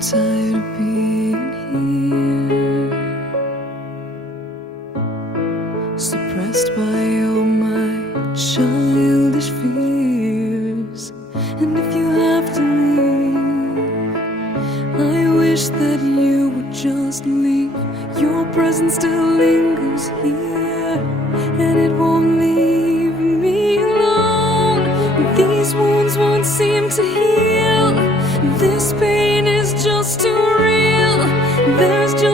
tired of being here, suppressed by all my childish fears. And if you have to leave, I wish that you would just leave. Your presence still lingers here, and it won't leave me alone. These wounds won't seem to heal. This pain is just too real. There's just